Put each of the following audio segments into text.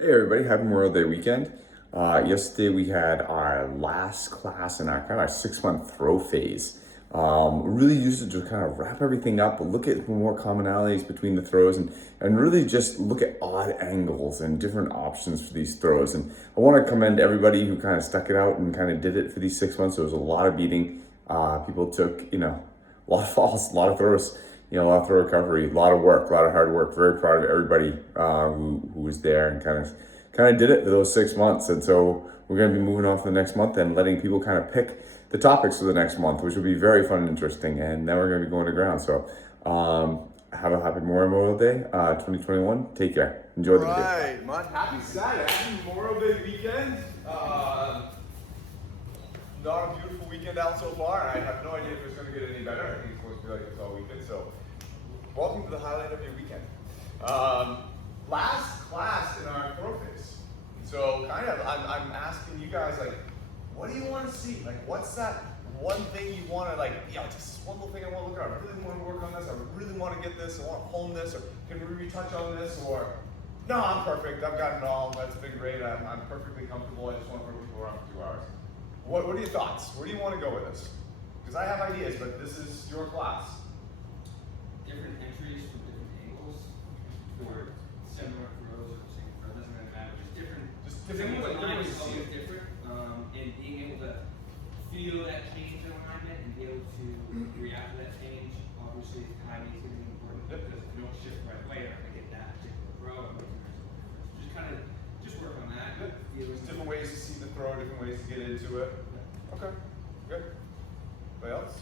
Hey everybody, happy Memorial Day weekend. Yesterday we had our last class in our kind of our 6 month throw phase. Really used it to kind of wrap everything up, look at more commonalities between the throws and really just look at odd angles and different options for these throws. And I want to commend everybody who kind of stuck it out and kind of did it for these 6 months. There was a lot of beating. People took, a lot of falls, a lot of throws, a lot of throw recovery, a lot of work, a lot of hard work. Very proud of everybody who was there and kind of did it for those 6 months. And so we're going to be moving on to the next month and letting people kind of pick the topics for the next month, which will be very fun and interesting. And then we're going to be going to ground. So have a happy Memorial Day 2021. Take care. Enjoy the video. Right, man. Happy Saturday. Happy Memorial Day weekend. Not a beautiful weekend out so far. I have no idea if it's going to get any better. I think it's supposed to be like this all weekend. So, welcome to the highlight of your weekend. Last class in our throw phase. So, I'm asking you guys, like, what do you want to see? Like, what's that one thing you want to, like, just one little thing I want to look at. I really want to work on this. I really want to get this. I want to hone this. Or can we retouch on this? Or, no, I'm perfect. I've got it all. That's been great. I'm perfectly comfortable. I just want to work with people around for 2 hours. What are your thoughts? Where do you want to go with this? Because I have ideas, but this is your class. Different entries from different angles, or similar throws or same throw, doesn't really matter. Just different ways to is see always it. different, and being able to feel that change in alignment and be able to react to that change. Obviously, timing is going to be important because if you don't shift right away, you're not going to get that particular throw. Just kind of work on that. There's different ways to see the throw, different ways to get into it. Okay, good. Anybody else?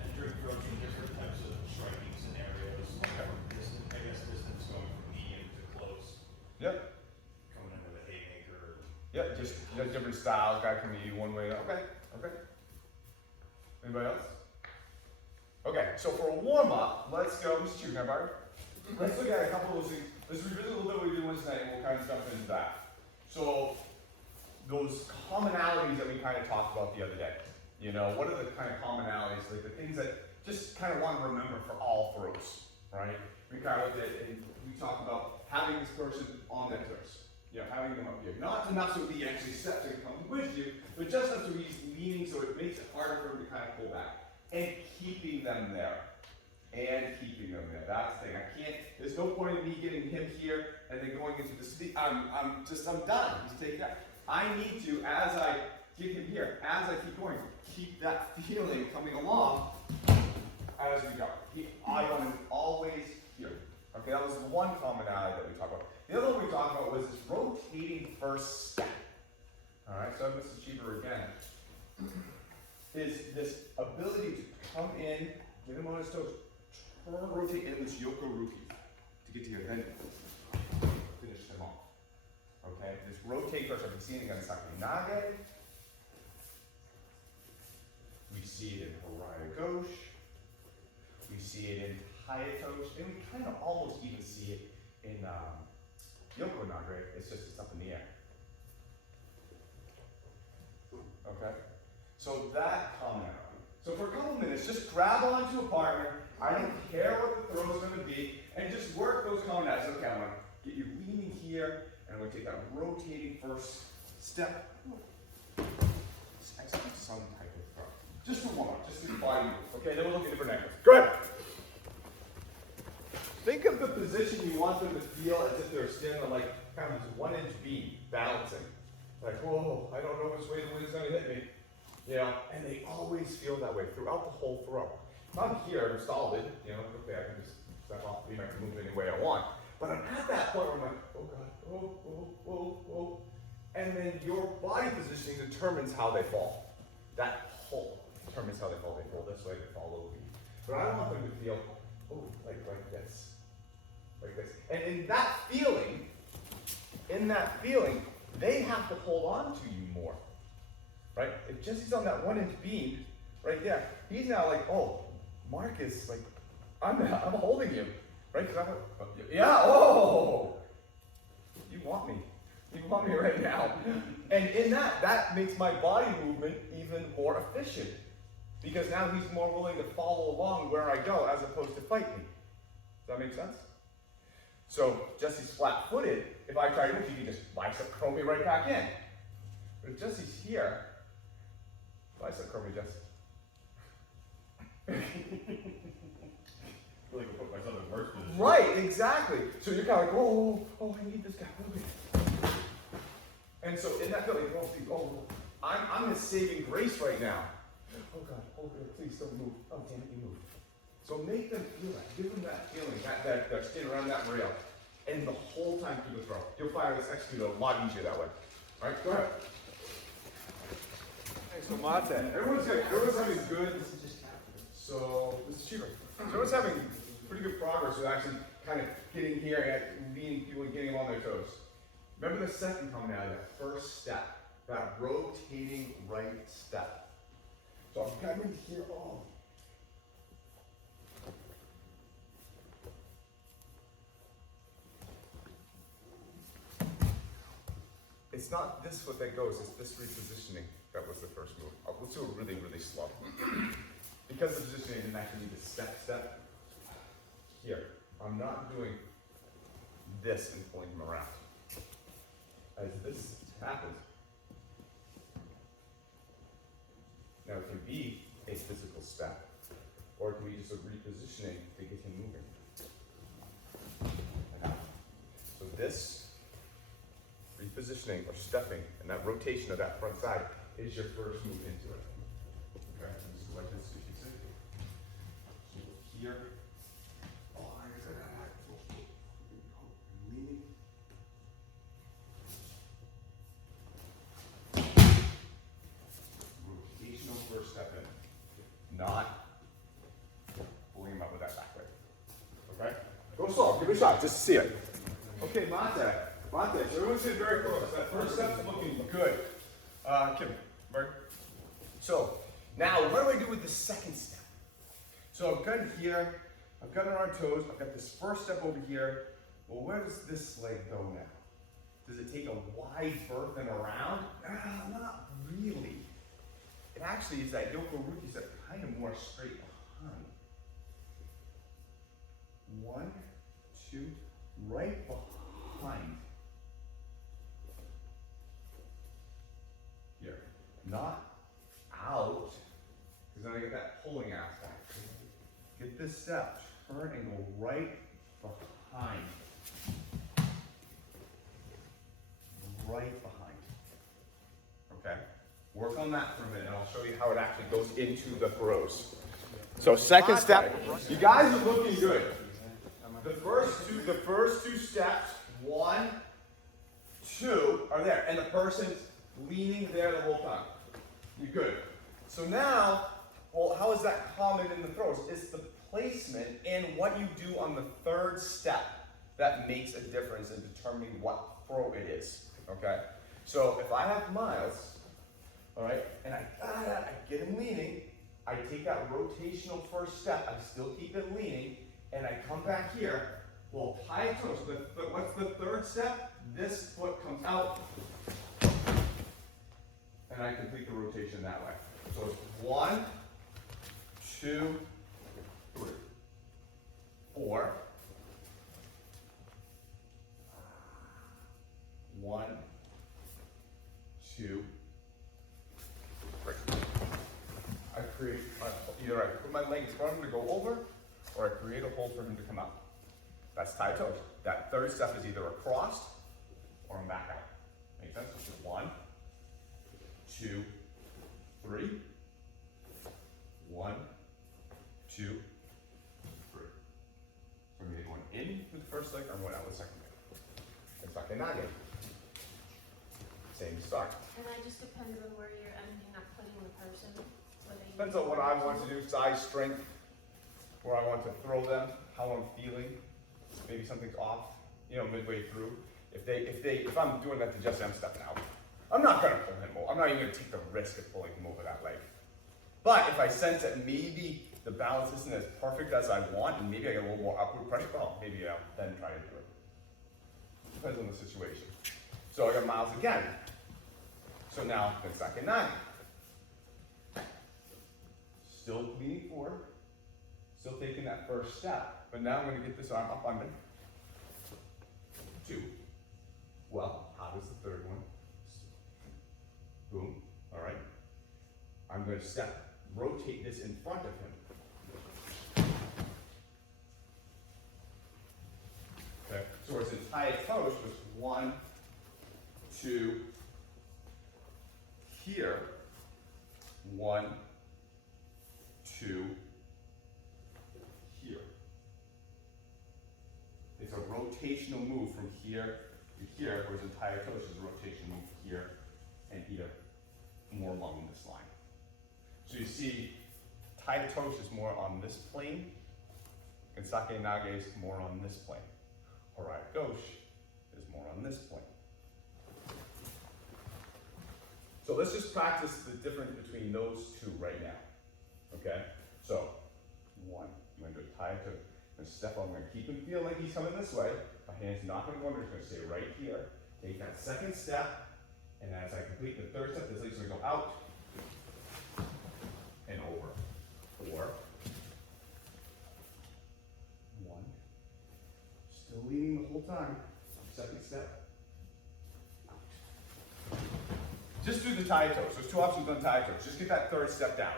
Entering throws in different types of striking scenarios. Okay. Distance, I guess distance going from medium to close, Yep. coming in with a haymaker. Yep, just different styles. Guy can be one way. Okay, okay. Anybody else? Okay, so for a warm up, let's go. Mr. Chukenbar. Let's look at a couple of those things. Let's revisit a little bit what we did Wednesday night, and we'll kind of jump into that. So, those commonalities that we kind of talked about the other day. What are the kind of commonalities, like the things that just kind of want to remember for all throws, right? We kind of looked at, and we talked about having this person on their toes. Having them up here. Not enough so he actually steps and comes with you, but just enough so he's leaning so it makes it harder for him to kind of pull back. And keeping them there. That's the thing. There's no point in me getting him here and then going into the speed. I'm done. He's taking that. I need to, as I get him here, as I keep going, keep that feeling coming along as we go. I want him always here. Okay, that was the one commonality that we talked about. The other one we talked about was this rotating first step. Alright, so Mrs. Cheever again. Is this ability to come in, get him on his toes, turn, rotate in this Yoko Ruki to get to here, then finish them off. Okay, this rotate first. I've been seeing it in Sakinage. We see it in Haraya Gauche. We see it in Hayatosh. And we kind of almost even see it in Yoko Nagre. It's up in the air. Okay? So that commonality. So for a couple minutes, just grab onto a partner. I don't care what the throw is going to be, and just work those commonalities. Okay, I'm going to get you leaning here, and I'm going to take that rotating first step. Just execute some type of throw. Just for warm up, just for body move. Okay, then we'll look at different angles. Good. Think of the position you want them to feel as if they're standing on like kind of this 1-inch beam, balancing. Like, whoa, I don't know which way the wind's going to hit me. And they always feel that way throughout the whole throw. If I'm here, I'm stalled, okay, I can just step off the beam, I can move any way I want. But I'm at that point where I'm like, oh God, and then your body positioning determines how they fall. That pull determines how they fall. They fall this way, they fall over. But I want them to feel, like this. Like this. And in that feeling, they have to hold on to you more. Right? If Jesse's on that 1-inch beam, right there, he's now like, oh, Mark is like, I'm holding you. Right? Because you want me. You want me right now. And in that makes my body movement even more efficient. Because now he's more willing to follow along where I go as opposed to fight me. Does that make sense? So Jesse's flat-footed. If I try to move, he can just bicep curl me right back in. But if Jesse's here, bicep curl me, Jesse. I feel like I put myself in worse position. Right, exactly. So you're kind of like, oh, I need this guy. And so in that feeling, I'm in saving grace right now. Oh God, please don't move. Oh damn it, you moved. So make them feel that. Give them that feeling, that skin around that rail. And the whole time through the throw. You'll find this execute a lot easier that way. Alright, go ahead. Hey, so Mate, everyone's having good. So this is cheaper. So everyone's having pretty good progress with actually kind of getting here and leading people and getting them on their toes. Remember the second commonality, that first step, that rotating right step. So I'm coming here, It's not this foot that goes, it's this repositioning that was the first move. Let's do it really, really slow. Because the positioning, I didn't actually need to step. Here, I'm not doing this and pulling him around. As this happens, now it can be a physical step, or it can be just a repositioning to get him moving. So this repositioning or stepping and that rotation of that front side is your first move into it. Okay, this is like this, you can see. So here, leaning. Rotational first step in, not pulling him up with that back leg. Okay? Go slow, give it a shot, just to see it. Okay, Mate, so everyone's getting very close. That first step's looking good. Kim, Mark. So, now what do I do with the second step? So I've got it here, I've got it on our toes, I've got this first step over here. Well, where does this leg go now? Does it take a wide berth and around? Not really. It actually is that Yoko Ruki step kind of more straight behind. 1, 2, right behind. Here. Not out, because then I get that pulling aspect. Get this step, turn and go right behind. Right behind. Okay? Work on that for a minute and I'll show you how it actually goes into the throws. So second step, you guys are looking good. The first two steps, 1, 2, are there, and the person's leaning there the whole time. You're good. So now, well, how is that common in the throws? It's the placement and what you do on the third step that makes a difference in determining what throw it is. Okay? So if I have Miles, all right, and I get him leaning, I take that rotational first step, I still keep him leaning, and I come back here, well, tie toes. What's the third step? This foot comes out, and I complete the rotation that way. So it's 1, 2, 3, 4. 1, 2, 3. I create, either I put my leg in front of him to go over, or I create a hole for him to come out. That's tie toes. That third step is either across or I'm back out. Make sense? Which is 1, 2, 3. 1, 2, 3. So I'm either going in with the first leg or I'm going out with the second leg. It's like a nugget. Same start. And that just depends on where you're ending up putting the person. Depends on what I want to do, size, strength, where I want to throw them, how I'm feeling. Maybe something's off, midway through. If I'm doing that to Jesse, I'm stepping out. I'm not gonna pull him over. I'm not even gonna take the risk of pulling him over that leg. But if I sense that maybe the balance isn't as perfect as I want, and maybe I get a little more upward pressure, well, maybe I'll then try to do it. Depends on the situation. So I got Miles again. So now the second 9. Still leaning forward, still taking that first step, but now I'm going to get this arm up under. Well, how does the third one? Boom, all right. I'm going to rotate this in front of him. Okay, so his entire toast was 1, 2, here, 1, 2, here. It's a rotational move from here to here, where his entire toast is a rotational move here and here, more along this line. So you see, Tai toast is more on this plane, and Sake Nage is more on this plane. Harai Gauche is more on this plane. So let's just practice the difference between those two right now. Okay? So, 1, I'm going to do a Tai toast. I'm going to step on, I'm going to keep him feel like he's coming this way. My hand's not going to go under, it's going to stay right here. Take that second step, and as I complete the third step, this leg's going to go out and over. 4, 1, still leaning the whole time. Second step, out. Just do the Tai toast. There's 2 options on Tai toast. Just get that third step down.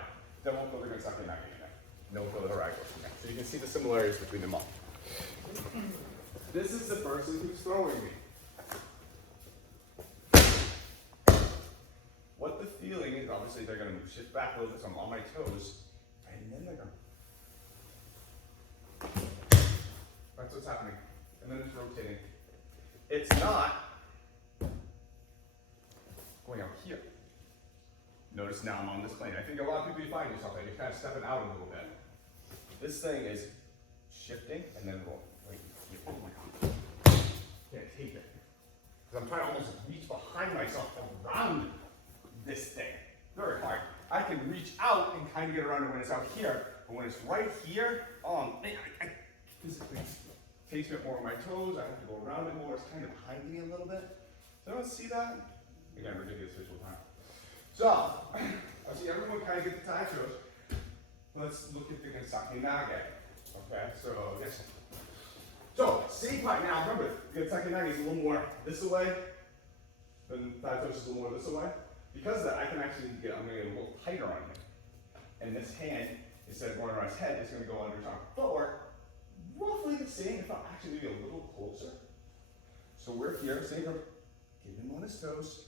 Then we'll go to the Sake Nage next. No further Harai Gauche next. So you can see the similarities between them all. This is the person who's throwing me. What the feeling is, obviously they're going to shift back a little bit, so I'm on my toes, and then they're going to. That's what's happening. And then it's rotating. It's not going out here. Notice now I'm on this plane. I think a lot of people, you find yourself like you're kind of stepping out a little bit. This thing is shifting and then rolling. Wait, oh my God. Can't take it. Because I'm trying to almost reach behind myself around this thing. Very hard. I can reach out and kind of get around it when it's out here, but when it's right here, man, I physically takes me more on my toes. I have to go around it more. It's kind of behind me a little bit. So I don't see that. Again, ridiculous visual time. So, I see everyone kind of get the Tai toast. Let's look at the Sake Nage. Okay, so yes. So, same part now. Remember, the Sake Nage is a little more this way, then Tai toast is a little more this way. Because of that, I can actually I'm going to get a little tighter on him. And this hand, instead of going around his head, is going to go under his arm. Footwork, roughly the same, if not actually maybe a little closer. So we're here, same for, keep him on his toes.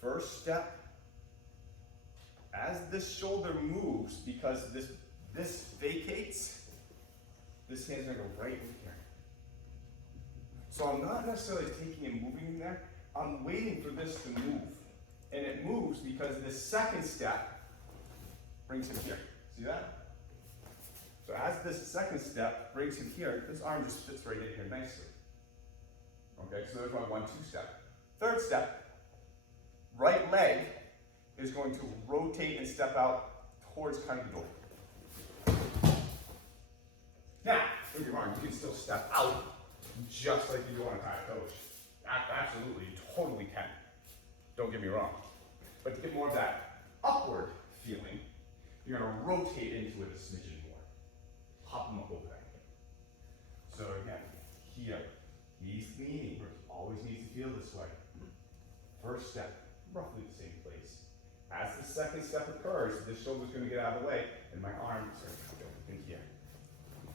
First step. As this shoulder moves, because this vacates, this hand's going to go right in here. So I'm not necessarily taking and moving him there. I'm waiting for this to move. And it moves because this second step brings him here. See that? So as this second step brings him here, this arm just fits right in here nicely. Okay, so there's my 1-2 step. Third step, right leg is going to rotate and step out towards kind of the door. Now, don't get me wrong, you can still step out just like you do on a Tai toast. Absolutely, you totally can. Don't get me wrong. But to get more of that upward feeling, you're going to rotate into it a smidgen more. Pop them up over that. So again, here, he's leaning, but always needs to feel this way. First step, roughly the same place. As the second step occurs, this shoulder's going to get out of the way, and my arm is going to go in here.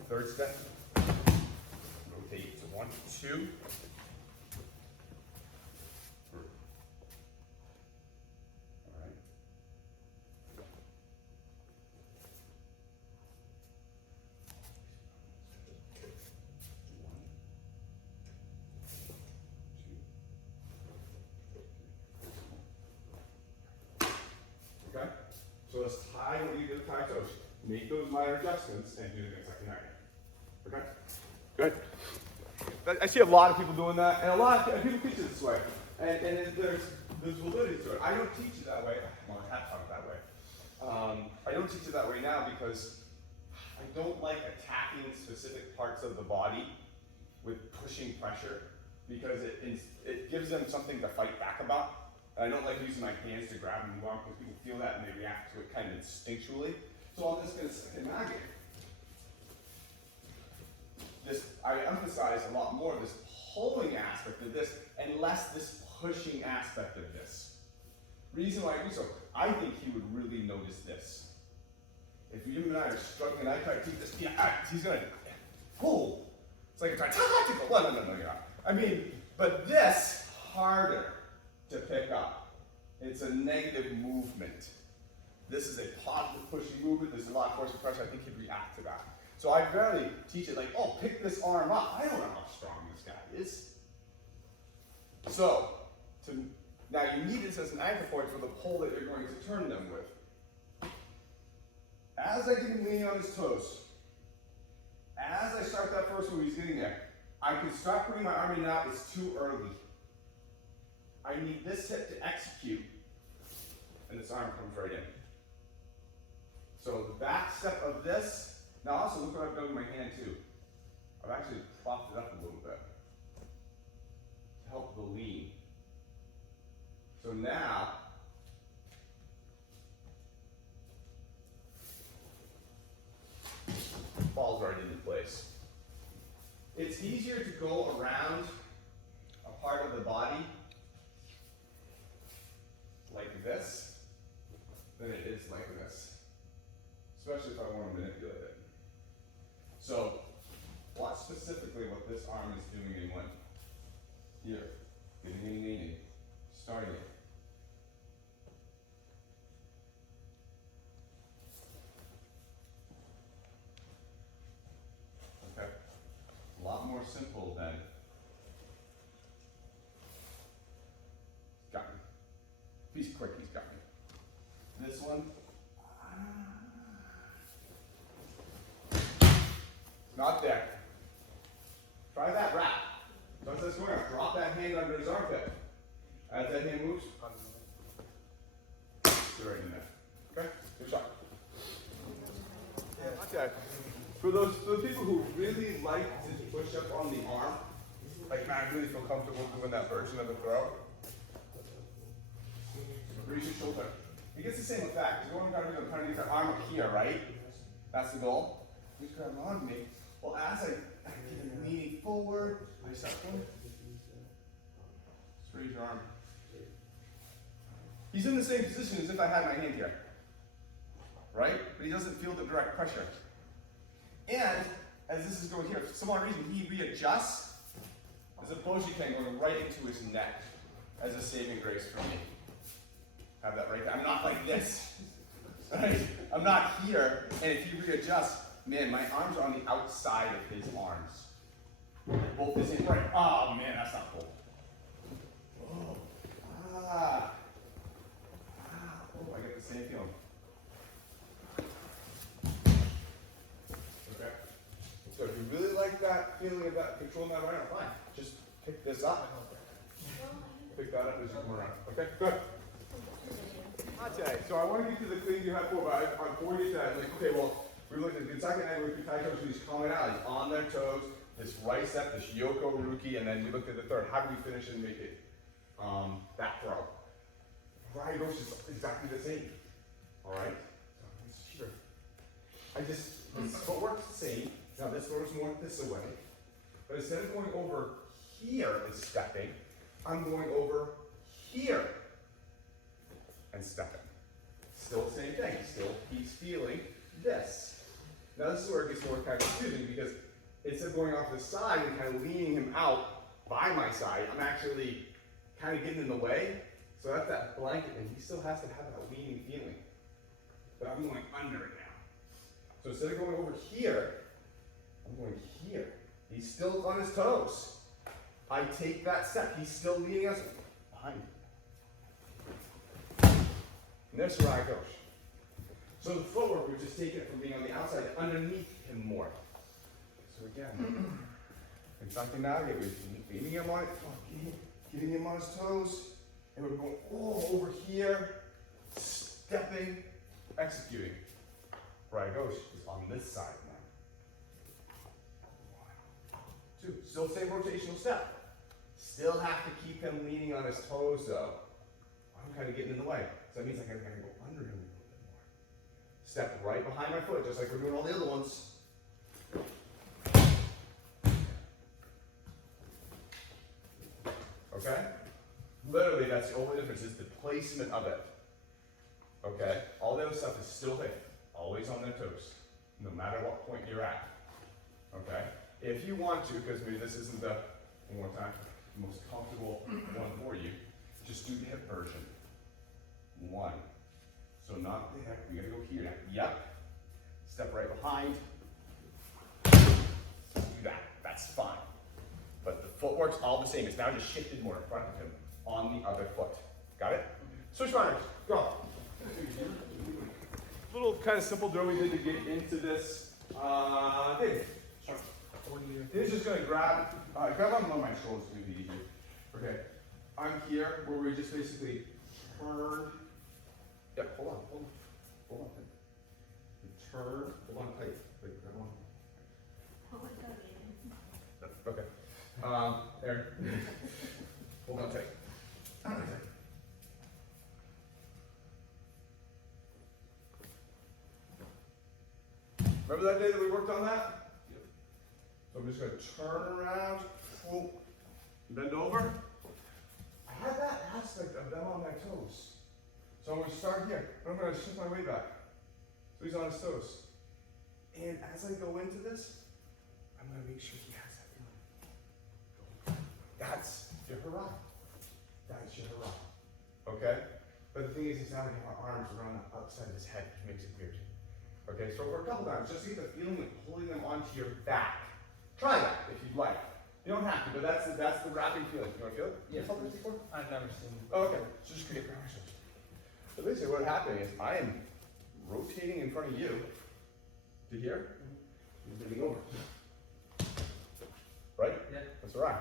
Third step, rotate to 1, 2, 3. All right. Okay? So let's tie what you did with Tai toast. Make those minor adjustments and do the Sake Nage. Okay? Good. I see a lot of people doing that, and a lot of people teach it this way. And there's validity to it. I don't teach it that way. Well, I have taught it that way. I don't teach it that way now because I don't like attacking specific parts of the body with pushing pressure because it gives them something to fight back about. I don't like using my hands to grab and move on because people feel that and they react to it kind of instinctually. So I'm just going to Sake Nage. I emphasize a lot more of this pulling aspect of this and less this pushing aspect of this. Reason why I do so, I think he would really notice this. If you and I are struggling and I try to keep this, he's gonna pull. It's like a tactical. Well, no, you're not. I mean, but this harder to pick up. It's a negative movement. This is a positive pushing movement. There's a lot of force and pressure. I think he'd react to that. So I'd rarely teach it like, oh, pick this arm up. I don't know how strong this guy is. So, now you need this as an anchor point for the pull that you're going to turn them with. As I get him leaning on his toes, as I start that first move, he's getting there. I can start putting my arm in now. It's too early. I need this hip to execute, and this arm comes right in. So the back step of this, now also look what I've done with my hand too. I've actually propped it up a little bit to help the lean. So now, falls right into place. It's easier to go around a part of the body like this than it is like this, especially if I want to manipulate it. So, watch specifically what this arm is doing in one. Here, getting and leaning, starting it. Okay, a lot more simple than got me. If he's quick, he's got me. This one, not there. Try that wrap. So as this going, drop that hand under his armpit. As that hand moves, get right in there. Okay, good shot. Okay. For those people who really like to push up on the arm, like man, I really feel comfortable doing that version of the throw. Raise your shoulder. It gets the same effect. Because what I'm trying to get that arm up here, right? That's the goal. Just grab on me. Well, as I get him leaning forward, I start going. Just raise your arm. He's in the same position as if I had my hand here. Right? But he doesn't feel the direct pressure. And, as this is going here, for some odd reason, he readjusts. There's a Bojiken going right into his neck as a saving grace for me. Have that right there. I'm not like this. Right? I'm not here, and if you readjust, man, my arms are on the outside of his arms. Both his hands, right? Oh man, that's not cool. Oh, oh, I get the same feeling. Okay. So if you really like that feeling of that control that right arm, fine. Just pick this up. Pick that up as you come around. Okay, good. Okay, so I want to get to the thing you had before, but before you said, like, okay, well, we looked at the second angle with Tai Toes, these commonalities on their toes, this right step, this Yoko Ruki, and then we looked at the third. How do we finish and make it that throw? Raigoshi is exactly the same. All right? So, sure. This footwork's the same. Now this throws more this way. But instead of going over here and stepping, I'm going over here and stepping. Still the same thing. Still he's feeling this. Now this is where it gets more kind of confusing because instead of going off the side and kind of leaning him out by my side, I'm actually kind of getting in the way. So that's that blanket, and he still has to have that leaning feeling. But I'm going under it now. So instead of going over here, I'm going here. He's still on his toes. I take that step. He's still leaning us behind me. And there's Raigoshi. So the footwork, we're just taking it from being on the outside to underneath him more. So again, contracting now, we're leaning him on it, getting him on his toes, and we're going all over here, stepping, executing. Raigoshi is on this side now. 1, 2, still same rotational step. Still have to keep him leaning on his toes though. I'm kind of getting in the way. So that means I gotta go under him a little bit more. Step right behind my foot, just like we're doing all the other ones. Okay? Literally, that's the only difference, is the placement of it. Okay? All the other stuff is still there, always on their toes, no matter what point you're at. Okay? If you want to, because maybe this isn't the, one more time, the most comfortable one for you, just do the hip version. 1. So not the hip, we gotta go here. Yep. Step right behind. Do that, that's fine. But the footwork's all the same, it's now just shifted more in front of him on the other foot. Got it? Switch runners, go. Little kind of simple drill we did to get into this thing. He's just gonna grab on my shoulders to be easier. Okay, I'm here where we just basically turn. Yeah, hold on. You turn, hold on tight. Wait, grab on. Okay. Aaron, hold on tight. Remember that day that we worked on that? Yep. So I'm just gonna turn around, whoop, bend over. I had that aspect of them on their toes. So I'm gonna start here, but I'm gonna shift my way back. So he's on his toes. And as I go into this, I'm gonna make sure he has that feeling. That's your hurrah. That's your hurrah. Okay? But the thing is, he's now having our arms around the outside of his head, which makes it weird. Okay, so for a couple times, just to get the feeling of pulling them onto your back. Try that if you'd like. You don't have to, but that's the wrapping feeling. You want to feel it? Yeah. You felt this before? I've never seen. Oh, okay. So just create pressure. So basically what's happening is I am rotating in front of you to here, and bending over. Right? Yeah. That's all right.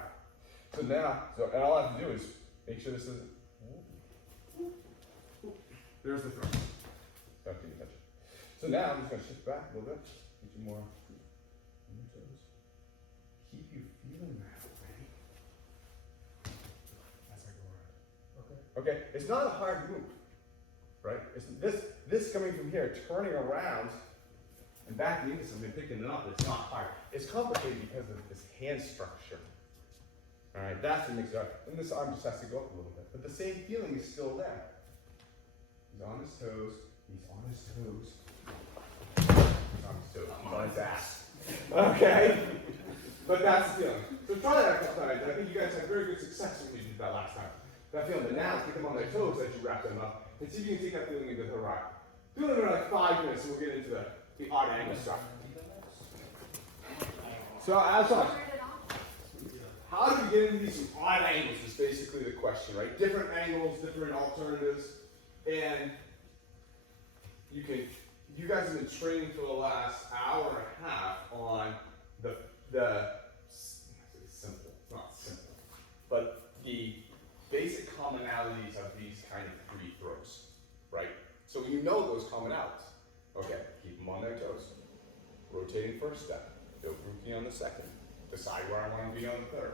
So now, and all I have to do is make sure this isn't. There's the thrust. Don't even touch it. So now I'm just going to shift back a little bit, get you more on your toes. Keep you feeling that way as I go around. Okay, it's not a hard move, right? It's this coming from here, turning around and backing into something, picking it up. It's not hard. It's complicated because of this hand structure. All right, that's what makes it hard. And this arm just has to go up a little bit, but the same feeling is still there. He's on his toes. He's on his toes. He's on his ass. Okay? But that's the feeling. So try that a couple times. I think you guys had very good success when you did that last time. That feeling. But now get them on their toes as you wrap them up. And see if you can take that feeling into the hurrah. Do it in like 5 minutes and we'll get into the odd angle stuff. So as on. How do we get into these odd angles is basically the question, right? Different angles, different alternatives. And you guys have been training for the last hour and a half on the simple, it's not simple, but the basic commonalities of these kind of 3 throws, right? So you know those commonalities. Okay, keep them on their toes. Rotating first step, Dokuruki on the second. Decide where I want to be on the third.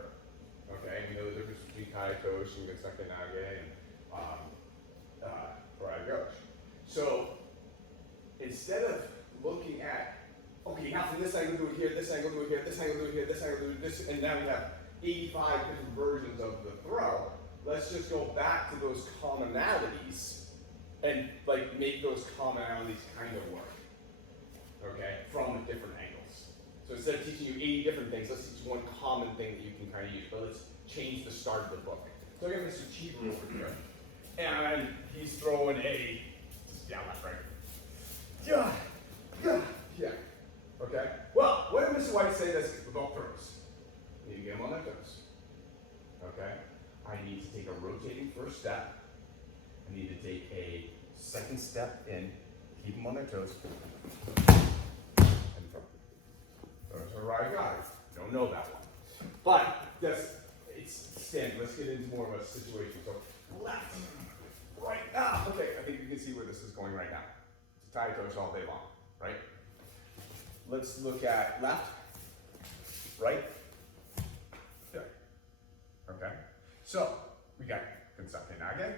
Okay, and you know the difference between Kaito, Shingaseki Nage, and Faragagoshi. So instead of looking at, okay, now from this angle do it here, this angle do it here, this angle do it here, this angle do it this, and now we have 85 different versions of the throw, let's just go back to those commonalities and like make those commonalities kind of work, okay, from the different angles. So instead of teaching you 80 different things, let's teach you one common thing that you can kind of use, but let's change the start of the book. So I got Mr. Cheever over here, and he's throwing a, yeah, left, right. Yeah. Okay. Well, what did Mr. White say that's about throws? I need to get them on their toes. Okay. I need to take a rotating first step. I need to take a second step in, keep them on their toes, and throw. There's a right guy. Don't know that one, but it's standard. Let's get into more of a situation. So left, right. Okay. I think you can see where this is going right now. It's a tie toes all day long, right? Let's look at left, right, there. Okay. So we got Kansake Nage,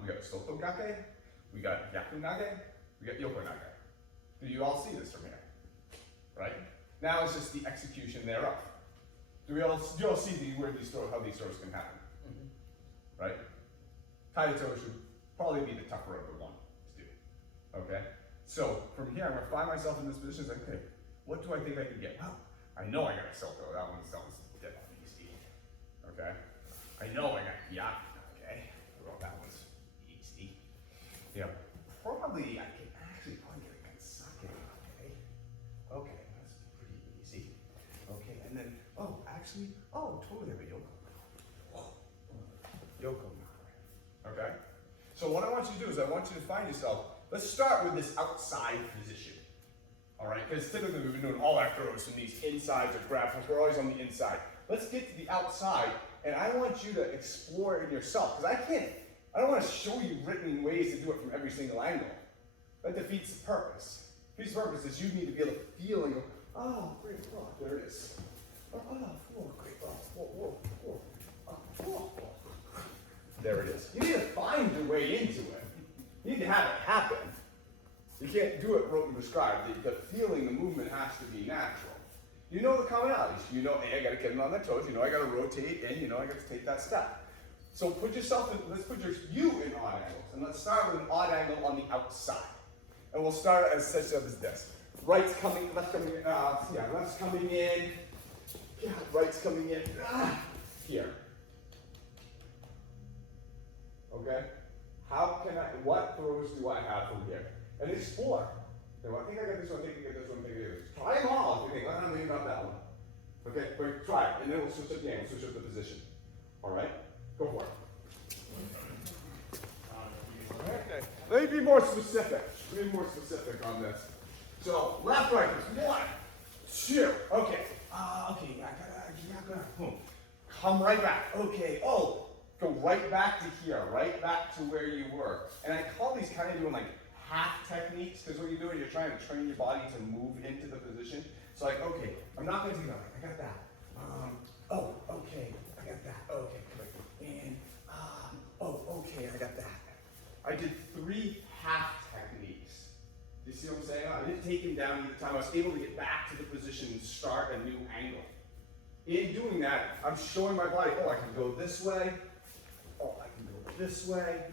we got Soto Gake, we got Yaku Nage, we got Yoko Nage. Do you all see this from here? Right? Now it's just the execution thereof. Do you all see how these throws can happen? right? Tie the toes should probably be the tougher of the one to do, okay? So from here, I'm gonna find myself in this position, it's like, okay, what do I think I can get? Well, I know I got a Silko, that one's dead on easy, okay? I know I got Yak, okay? Well, that one's easy. Yeah, probably, I can actually probably get a Kansake, okay? Okay, that's pretty easy. Okay, and then, totally have a Yoko. Yoko. Okay? So what I want you to do is I want you to find yourself, let's start with this outside position. All right, because typically we've been doing all our throws from these insides or grapples, we're always on the inside. Let's get to the outside, and I want you to explore it in yourself, because I don't want to show you written ways to do it from every single angle. That defeats the purpose. The purpose is you need to be able to feel and go, oh, great, oh, there it is. Oh, great, oh. There it is. You need to find your way into it. You need to have it happen. You can't do it wrote and prescribed. The feeling, the movement has to be natural. You know the commonalities. You know, hey, I gotta get them on their toes. You know, I gotta rotate in. You know, I gotta take that step. So put yourself in, let's put you in odd angles. And let's start with an odd angle on the outside. And we'll start as such as this. Right's coming, left's coming in, left's coming in. Yeah, right's coming in. Here. Okay? What throws do I have from here? And explore. I think I got this one, I think I got this one, I think I got this. Try them all if you think, I don't think about that one. Okay, but try it, and then we'll switch up the angle, switch up the position. All right? Go for it. Okay, let me be more specific. On this. So, left, right, there's 1, 2, okay. I gotta, boom. Come right back, okay, go right back to here, right back to where you were. And I call these kind of doing like half techniques, because what you're doing, you're trying to train your body to move into the position. So like, okay, I'm not gonna do that, I got that. Okay, I got that, okay, and, okay, I got that. I did 3 half techniques. Do you see what I'm saying? I didn't take him down either time. I was able to get back to the position and start a new angle. In doing that, I'm showing my body, I can go this way. I can go this way.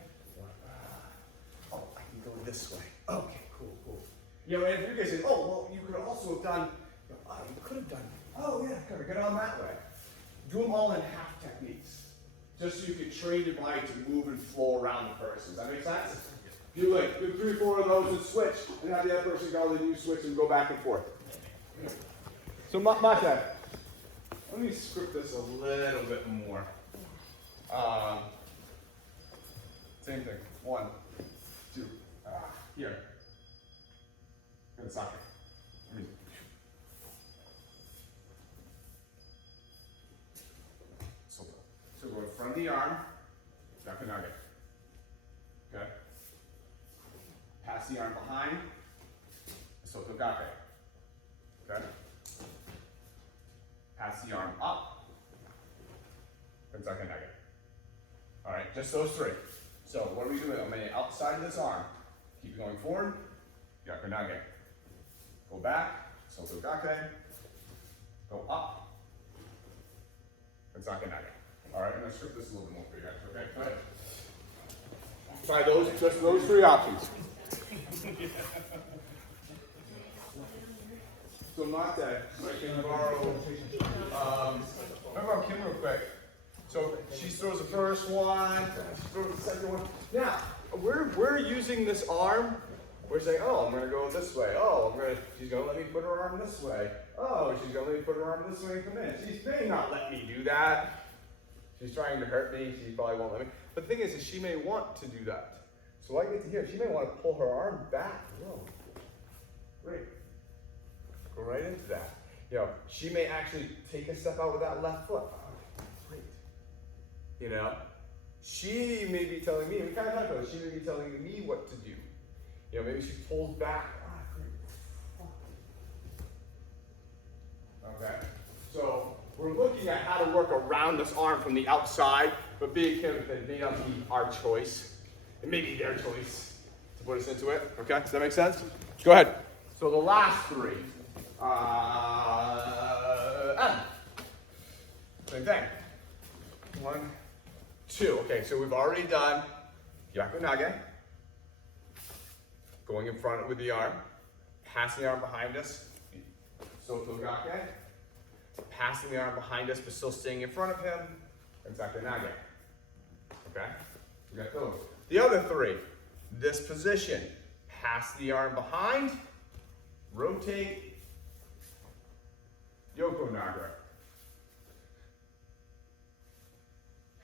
I can go this way. Okay, cool. You know, and if you guys say, you could also have done, you could have done, could have gone that way. Do them all in half techniques, just so you can train your body to move and flow around the person. Does that make sense? You like do 3 or 4 of those and switch, and have the other person go, then you switch and go back and forth. So Mate, let me script this a little bit more. Same thing. 1, 2. Here. Good soccer. So go in front of the arm, Daka Nugget. Okay? Pass the arm behind, Soto Gake. Okay? Pass the arm up, Daka Nugget. Alright, just those 3. So what are we doing? I'm going to outside of this arm. Keep going forward, Daka Nugget. Go back, Soto Gake. Go up, Daka Nugget. Alright, I'm going to script this a little bit more for you guys. Okay, go ahead. Try those 3 options. So Mate, I can borrow, remember Kim real quick. So she throws the first one, she throws the second one. Now, we're using this arm. We're saying, I'm gonna go this way. She's gonna let me put her arm this way. She's gonna let me put her arm this way and come in. She may not let me do that. She's trying to hurt me, she probably won't let me. But the thing is she may want to do that. So I get to here, she may want to pull her arm back. Great. Go right into that. You know, she may actually take a step out with that left foot. Great. You know, she may be telling me, we kind of talked about it, she may be telling me what to do. You know, maybe she pulls back. Great. Okay. So we're looking at how to work around this arm from the outside, but being him, it may not be our choice. It may be their choice to put us into it. Okay, does that make sense? Go ahead. So the last 3. Same thing. 1, 2. 2. Okay, so we've already done Yakunage, going in front with the arm, passing the arm behind us, Sotogake, passing the arm behind us but still staying in front of him, and Sakanage. Okay? We got those. The other 3, this position, pass the arm behind, rotate, Yoko Naga.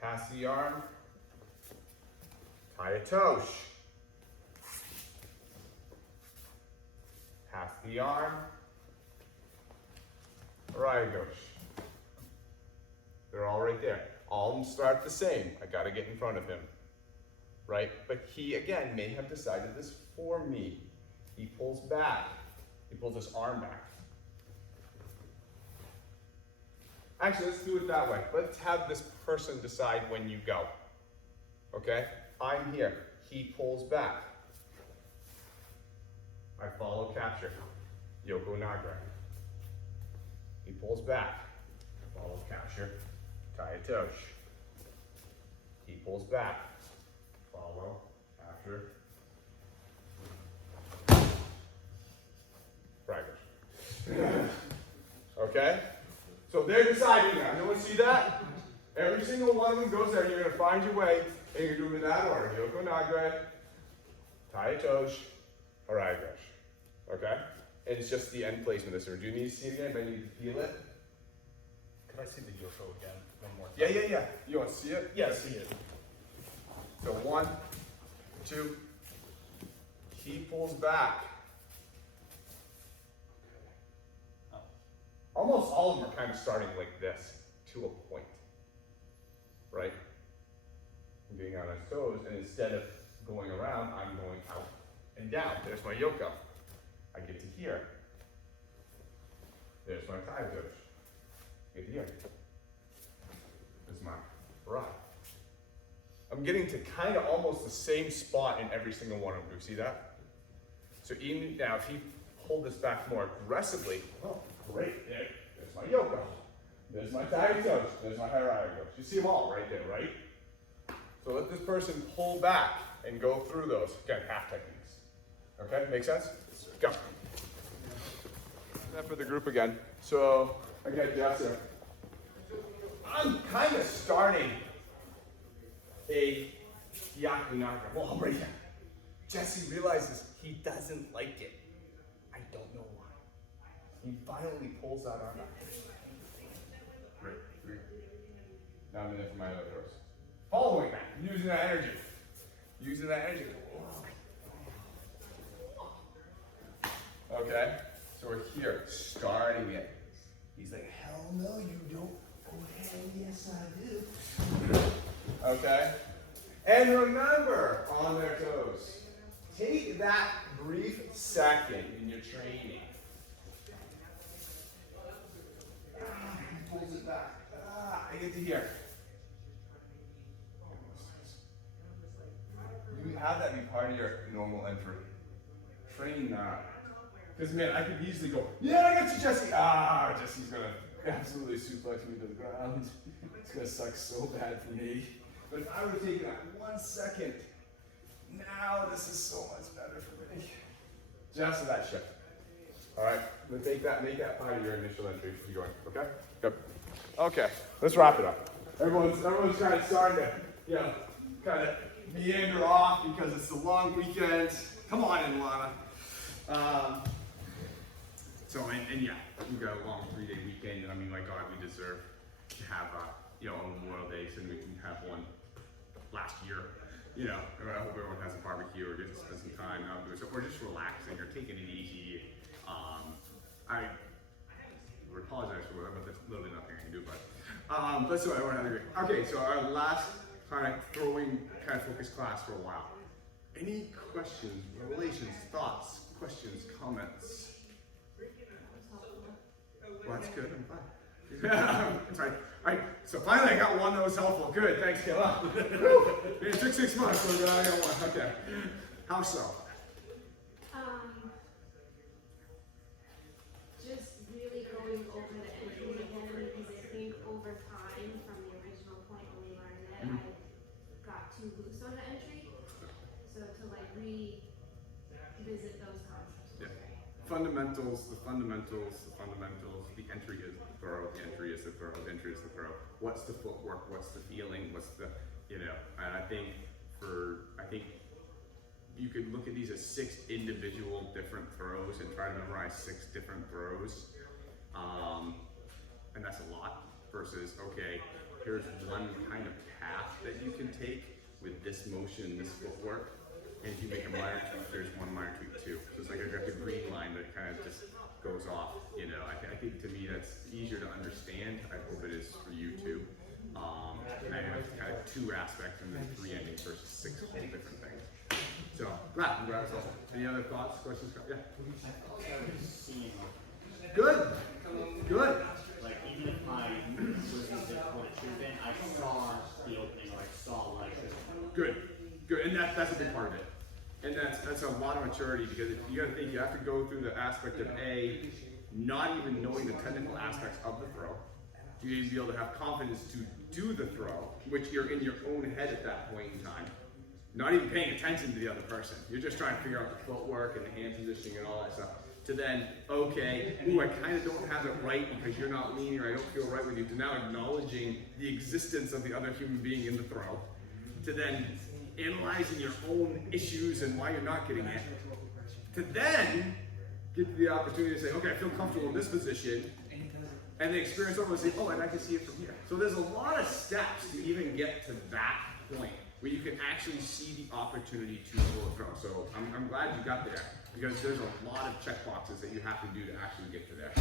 Pass the arm, Kayatoshi. Pass the arm, Raigoshi. They're all right there. All of them start the same. I gotta get in front of him, right? But he, again, may have decided this for me. He pulls back. He pulls his arm back. Actually, let's do it that way. Let's have this person decide when you go. Okay? I'm here. He pulls back. I follow capture. Yoko Naga. He pulls back. Follow capture. Kayatoshi. He pulls back. Follow capture. Fragment. Okay? So they're deciding now. You want to see that? Every single one of them goes there. You're going to find your way. And you're doing it in that order. Yoko Naga, Kayatoshi, Araigoshi. Okay? And it's just the end placement of this. Do you need to see it again? If I need to feel it? Could I see the Yoko again one more Yeah, time? yeah, yeah. You want to see it? Yeah, see it. So 1, 2. He pulls back. Oh. Almost all of them are kind of starting like this, to a point. Right? I'm getting on his toes, and instead of going around, I'm going out and down. There's my Yoko. I get to here. There's my Kayatoshi. Get to here. There's my Rai. I'm getting to kind of almost the same spot in every single one of them. Do you see that? So even now, if he pulled this back more aggressively, oh, great, there's my Yoko. There's my Kayatoshi. There's my Haraigo. You see them all right there, right? So let this person pull back and go through those. Again, half techniques. Okay, make sense? Go. That for the group again. So, again, Jesse, I'm kind of starting a Yakunaga. Well, I'm right here. Jesse realizes he doesn't like it. I don't know why. He violently pulls that arm back. Great. Now I'm in there for my other throws. Following that, using that energy. Using that energy. Okay, so we're here, starting it. He's like, hell no, you don't. Oh, hell yes, I do. Okay, and remember, on their toes. Take that brief second in your training. He pulls it back. I get to here. You have that be part of your normal entry. Train that. Because man, I could easily go, yeah, I got you, Jesse. Jesse's gonna absolutely suplex me to the ground. It's gonna suck so bad for me. But if I would have taken that 1 second, now this is so much better for me. Just that shift. All right, let's make that part of your initial entry. Keep going. Okay. Good. Okay. Let's wrap it up. Everyone's kind of starting to, kind of meander off because it's a long weekend. Come on in, Lana. And yeah, we've got a long 3-day weekend, and I mean, my God, we deserve to have a Memorial Day, so we can have one last year. I hope everyone has a barbecue or gets to spend some time out doing so, or just relaxing or taking it easy. I apologize for whatever, but there's literally nothing I can do. But so everyone had a great. Okay, so our last kind of throwing kind of focus class for a while. Any questions, revelations, thoughts, questions, comments? Well, that's good. I'm fine. That's right. All right. So finally, I got one that was helpful. Good. Thanks, Kayla. It took 6 months, but I got one. Okay. How so? Just really going over the entries again, because I think over time, from the original point when we learned it, So to like revisit those concepts. Yeah. Fundamentals, the fundamentals, the fundamentals. The entry is the throw. The entry is the throw. The entry is the throw. What's the footwork? What's the feeling? What's the, you know? And I think you could look at these as 6 individual different throws and try to memorize 6 different throws, and that's a lot. Versus, okay, here's one kind of path that you can take with this motion, this footwork. And if you make a minor tweak, there's one minor tweak too. So it's like I've got the green line that kind of just goes off. You know, I think to me that's easier to understand. I hope it is for you too. And I have kind of 2 aspects and then 3 endings versus 6 whole different things. So, glad that's all. Any other thoughts, questions? Yeah. I thought I was seeing, Good. Good. like, even if my wasn't what it should have been, I saw the opening, or I saw like this. Good. Good. And that's a big part of it. And that's a lot of maturity, because you got to think you have to go through the aspect of not even knowing the technical aspects of the throw. You need to be able to have confidence to do the throw, which you're in your own head at that point in time. Not even paying attention to the other person. You're just trying to figure out the footwork and the hand positioning and all that stuff. To then, okay, I kind of don't have it right because you're not leaning, or I don't feel right with you. To now acknowledging the existence of the other human being in the throw. To then analyzing your own issues and why you're not getting it. To then get to the opportunity to say, okay, I feel comfortable in this position. And the experience over and say, oh, and I can see it from here. So there's a lot of steps to even get to that point where you can actually see the opportunity to pull a throw. So I'm glad you got there, because there's a lot of check boxes that you have to do to actually get to there.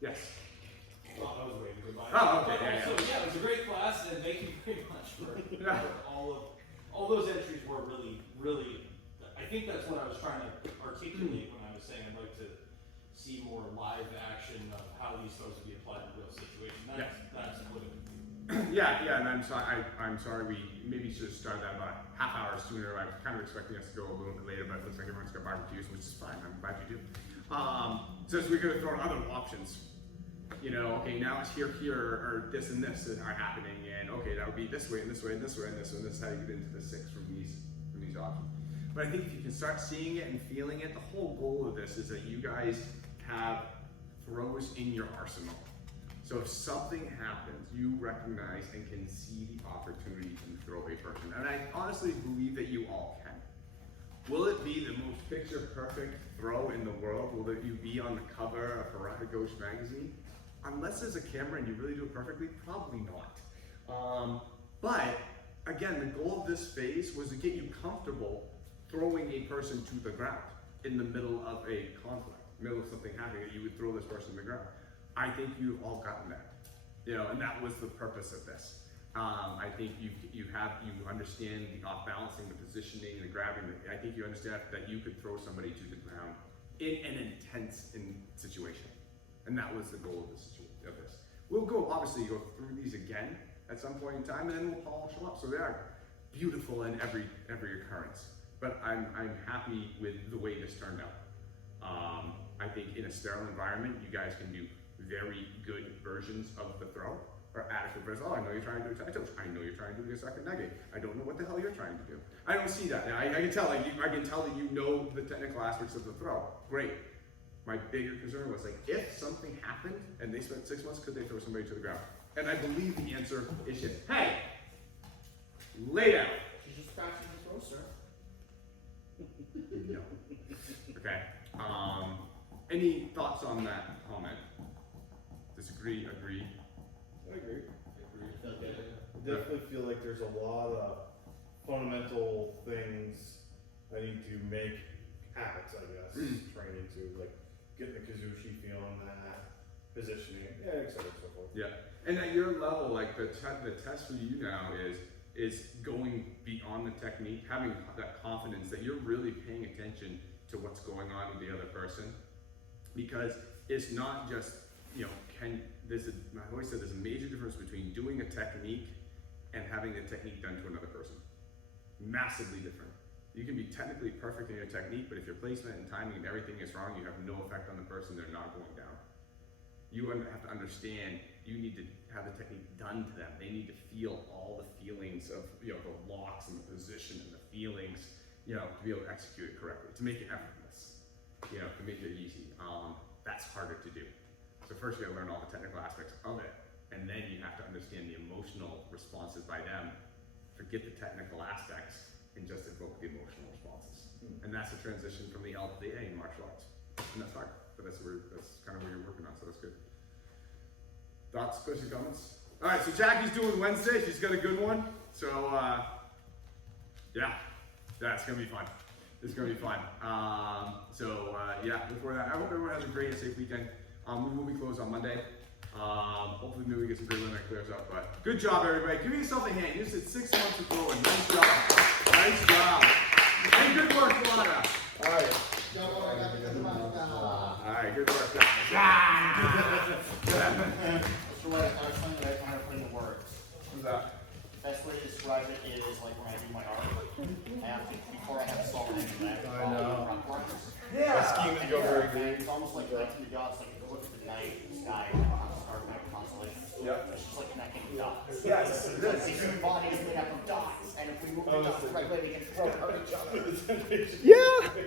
Yes? Well, I was waiting for mine. Oh, okay, yeah, So yeah. yeah, it was a great class, and thank you very much for all those entries were really, really. I think that's what I was trying to articulate when I was saying I'd like to see more live action of how these throws would be applied in a real situation. That's what it. Yeah, and I'm sorry we maybe should have started that about a half hour sooner. I was kind of expecting us to go a little bit later, but it looks like everyone's got barbecues, which is fine. I'm glad you do. So we're going to throw in other options. You know, okay, now it's here, or this and this are happening, and okay, that would be this way and this way and this way and this way, and this is how you get into the 6 from these options. But I think if you can start seeing it and feeling it, the whole goal of this is that you guys have throws in your arsenal. So if something happens, you recognize and can see the opportunity to throw a person. And I honestly believe that you all can. Will it be the most picture perfect throw in the world? Will you be on the cover of Karate Ghost magazine? Unless there's a camera and you really do it perfectly, probably not. But again, the goal of this phase was to get you comfortable throwing a person to the ground in the middle of a conflict, middle of something happening, that you would throw this person to the ground. I think you've all gotten that, you know, and that was the purpose of this. I think you understand the off balancing, the positioning, the grabbing. I think you understand that you could throw somebody to the ground in an intense situation, and that was the goal of this. We'll obviously go through these again at some point in time, and then we'll polish them up. So they are beautiful in every occurrence. But I'm happy with the way this turned out. I think in a sterile environment, you guys can do very good versions of the throw, or adequate versions. Oh, I know you're trying to do a tie touch. I know you're trying to do a second negate. I don't know what the hell you're trying to do. I don't see that. I can tell. I can tell that you know the technical aspects of the throw. Great. My bigger concern was like, if something happened and they spent 6 months, could they throw somebody to the ground? And I believe the answer is yes. Hey, lay down. She's just practicing the throw, sir. No. Okay. Any thoughts on that comment? Disagree? Agree? I agree. I definitely feel like there's a lot of fundamental things I need to make habits, I guess, train into, like getting the Kazushi, feeling that, positioning, yeah, et cetera, so forth. Yeah. And at your level, like the test for you now is going beyond the technique, having that confidence that you're really paying attention to what's going on with the other person. Because it's not just, you know, I always said there's a major difference between doing a technique and having the technique done to another person. Massively different. You can be technically perfect in your technique, but if your placement and timing and everything is wrong, you have no effect on the person, they're not going down. You have to understand, you need to have the technique done to them. They need to feel all the feelings of, you know, the locks and the position and the feelings, you know, to be able to execute it correctly, to make it effortless, you know, to make it easy. That's harder to do. So first you gotta learn all the technical aspects of it, and then you have to understand the emotional responses by them. Forget the technical aspects and just evoke the emotional responses. And that's the transition from the L to the A in martial arts. And that's hard, but that's kind of where you're working on, so that's good. Thoughts, questions, comments? All right, so Jackie's doing Wednesday. She's got a good one. So, yeah, it's gonna be fun. It's gonna be fun. Yeah, before that, I hope everyone has a great and safe weekend. We will be closed on Monday. Hopefully maybe we get some great weather that clears up, but good job, everybody. Give yourself a hand. You just did 6 months of throwing. Nice job. Nice job. Hey, good work, Lana. All right. All right, good work, guys. So what I was telling you, I kind of put in the words. What's that? Best way to describe it is like when I do my art. I have to, before I have to solve anything, I have to follow the front lines. The scheme to go very good. It's almost like connecting the dots. Like if you look at the night, the sky, the stars made up of constellations. Yep. It's just like connecting the dots. Yes, it is. The human body is made up of dots, and if we move the dots the right way, we can throw garbage on them. Yeah.